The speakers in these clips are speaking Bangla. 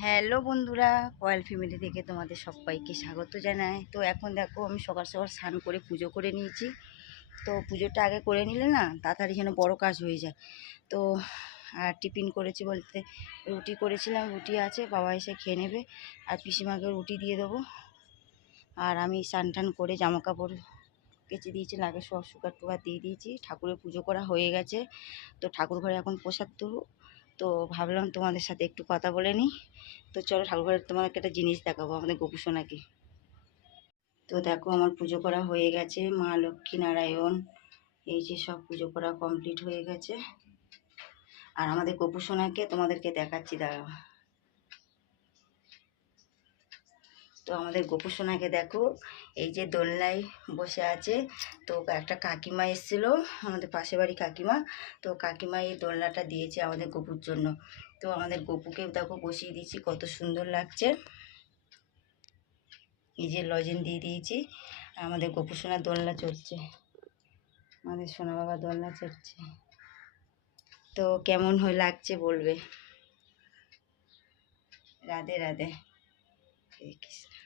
হ্যালো বন্ধুরা কয়েল ফ্যামিলি থেকে তোমাদের সবাইকে স্বাগত জানাই। তো এখন দেখো আমি সকাল সকাল স্নান করে পুজো করে নিয়েছি। তো পুজোটা আগে করে নিলে না, তাড়াতাড়ি যেন বড় কাজ হয়ে যায়। তো, আর টিফিন করেছি বলতে রুটি করেছিলাম, রুটি আছে, বাবা এসে খেয়ে নেবে। আর পিসিমাকে রুটি দিয়ে দেবো। আর আমি স্নান টান করে জামা কাপড় কেচে দিয়েছি, লাগে সব শুকার টুকার দিয়ে দিয়েছি। ঠাকুরের পুজো করা হয়ে গেছে। তো ঠাকুর ঘরে এখন প্রসাদ দেবো তো ভাবলাম তোমাদের সাথে একটু কথা বলে নিই। তো চলো ঠাকুর ঘরে তোমাদেরকে একটা জিনিস দেখাবো আমাদের গোপুসোনাকে। তো দেখো আমার পুজো করা হয়ে গেছে, মা লক্ষ্মী নারায়ণ, এই যে সব পুজো করা কমপ্লিট হয়ে গেছে। আর আমাদের গোপুসোনাকে তোমাদেরকে দেখাচ্ছি, দাঁড়াও। তো আমাদের গোপুসোনাকে দেখো, এই যে দোলনায় বসে আছে। তো একটা কাকিমা এসেছিল, আমাদের পাশে বাড়ি কাকিমা। তো কাকিমা এই দোলনাটা দিয়েছে আমাদের গপুর জন্য। তো আমাদের গপুকে দেখো বসিয়ে দিয়েছি, কত সুন্দর লাগছে। এই যে লজেন দিয়ে দিয়েছি, আমাদের গপু সোনার দোলনা চলছে আমাদের সোনা বাবা দোলনা চলছে তো কেমন হয়ে লাগছে বলবে? রাধে রাধে। কৃষ্ণ।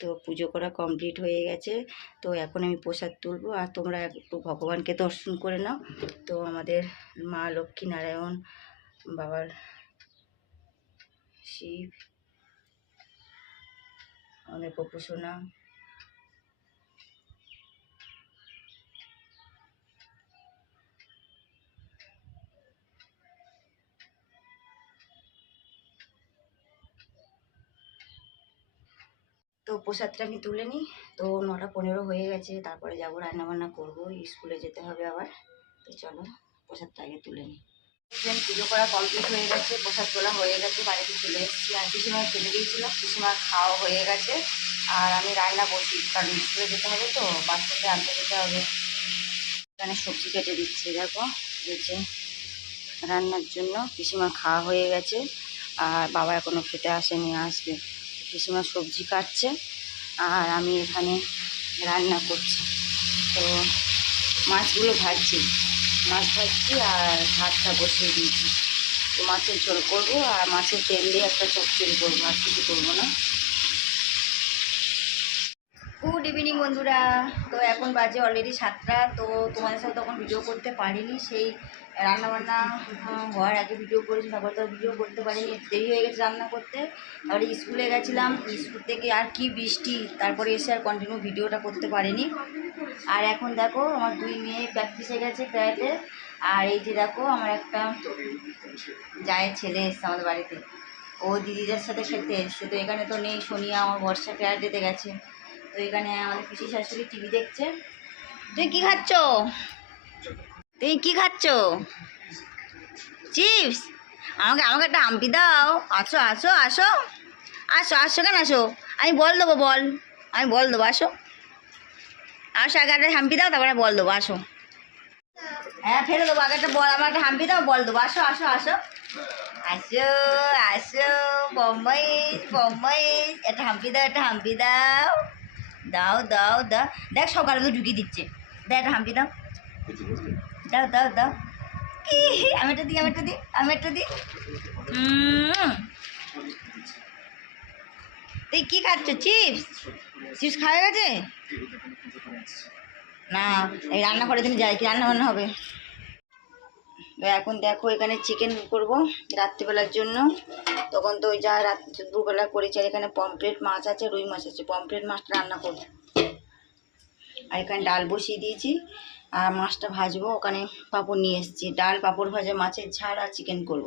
তো পুজো করা কমপ্লিট হয়ে গেছে। তো এখন আমি প্রসাদ তুলবো আর তোমরা একটু ভগবানকে দর্শন করে নাও। তো আমাদের মা লক্ষ্মী নারায়ণ, বাবার শিব আমাদের পপু তো প্রসাদটা আমি তুলে নিই। তো নটা পনেরো হয়ে গেছে, তারপরে যাব রান্না বান্না করব, স্কুলে যেতে হবে আবার। তো চলো, প্রসাদটা আগে তুলে নিই। ফ্রেন্ড পুজো করা কমপ্লিট হয়ে গেছে, প্রসাদ তোলা হয়ে গেছে, বাড়িতে চলে এসেছি। আর পিসিমা ফেলে দিয়েছিলাম পিসিমা খাওয়া হয়ে গেছে। আর আমি রান্না করছি কারণ স্কুলে যেতে হবে তো, বাচ্চাকে আনতে যেতে হবে। এখানে সবজি কেটে দিচ্ছে, দেখো যে রান্নার জন্য পিসিমা খাওয়া হয়ে গেছে। আর বাবা এখনও খেতে আসেনি, আসবে। পিসিমা সবজি কাটছে আর আমি এখানে রান্না করছি। তো মাছগুলো ভাজছি। মাছ ভাজছি আর ভাতটা বসিয়ে দিয়েছি। তো মাছের ঝোল করব আর মাছের তেল দিয়ে একটা চচ্চড়ি করব, আর কিছু করব না। গুড ইভিনিং বন্ধুরা। তো এখন বাজে অলরেডি সাতটা, তো তোমাদের সাথে তখন ভিডিও করতে পারিনি। সেই রান্নাবান্না হওয়ার আগে ভিডিও করেছি, তারপর তো ভিডিও করতে পারিনি, দেরি হয়ে গেছে রান্না করতে। তারপরে স্কুলে গেছিলাম, স্কুল থেকে আর কি বৃষ্টি, তারপরে এসে আর কন্টিনিউ ভিডিওটা করতে পারিনি। আর এখন দেখো, আমার দুই মেয়ে প্র্যাকটিসে গেছে ক্যারাটে আর এই যে দেখো, আমার একটা জায়ের ছেলে এসছে আমাদের বাড়িতে। ও দিদিদের সাথে খেলতে এসছে। তো এখানে তো নেই, সোনিয়া আমার বর্ষা ক্যারাটেতে গেছে। তো এখানে আমাদের পিসি শাশুড়ি টিভি দেখছে। তুই কি খাচ্ছ? তুই কি খাচ্ছ? চিপস। আমাকে আমাকে একটা হাম্পি দাও। আসো আসো আসো। আসো আসো কেন, আসো? আমি বল দেবো, বল। আমি বল দেবো, আসো। আসো, আগে একটা হাম্পি দাও, তারপরে বল দেবো, আসো। হ্যাঁ ফেলে দেবো, আগে একটা বল আমার একটা হাম্পি দাও, বল দেবো, আসো আসো আসো। আসো আসো, বম্বাই বম্বাই। একটা হাম্পি দাও, একটা হাম্পি দাও। দাও দাও দাও। দেখ, সকালে তো ঢুকিয়ে দিচ্ছে। দেখ, একটা হাম্পি দাও। দাও দাও দাও। ই, আমি একটা দিই আমি একটা দিই আমি একটা দিই। তুই কি খাচ্ছ? চিপস? চিপস খাওয়া গেছে? না এই রান্না করে তুমি যাই কি রান্না বান্না হবে? তো এখন দেখো এখানে চিকেন করব রাত্রিবেলার জন্য। তখন তো ওই যা রাত দুবেলা করেছি আর এখানে পমপ্লেট মাছ আছে রুই মাছ আছে পমপ্লেট মাছটা রান্না করব। আর এখানে ডাল বসিয়ে দিয়েছি। আর মাছটা ভাজবো, ওখানে পাঁপড় নিয়ে এসেছি। ডাল, পাঁপড় ভাজা, মাছের ঝাল আর চিকেন করব।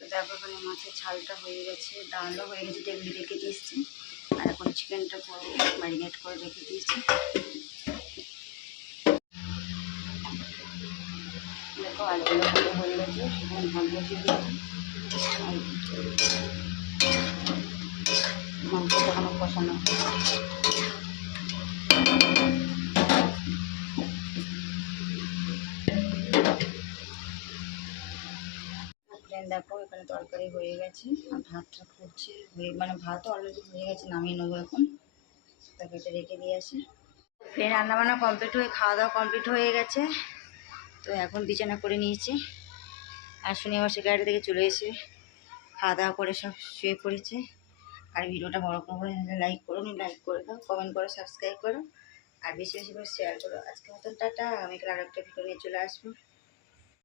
তো দেখো এখানে মাছের ঝালটা হয়ে গেছে, ডালও হয়ে গেছে, টেবিলে রেখে দিয়েছি আর এখন চিকেনটা করব ম্যারিনেট করে রেখে দিয়েছি দেখো আলুগুলো ভালো হয়ে গেছে, এখন ভাত বসিয়ে দিয়েছি মাংসটা আমার কষানো ফ্রেন্ড দেখো, এখানে তরকারি হয়ে গেছে, আর ভাতটা হয়ে মানে ভাতও অলরেডি হয়ে গেছে, নামিয়ে নেব এখন। তরকারিটা রেখে দিয়ে আসি। ফ্রেন্ড রান্নাবান্না কমপ্লিট হয়ে খাওয়া দাওয়া কমপ্লিট হয়ে গেছে। তো এখন বিছানা করে নিয়েছি। আর শনিবার শিকারি থেকে চলে এসে খাওয়া দাওয়া করে সব শুয়ে পড়েছে। আর ভিডিওটা বড় করব লাইক করো, নি লাইক করে দাও কমেন্ট করো সাবস্ক্রাইব করো। আর বেশি বেশি করে শেয়ার করো। আজকে মতন টাটা, আমি কাল আরেকটা ভিডিও নিয়ে চলে আসব।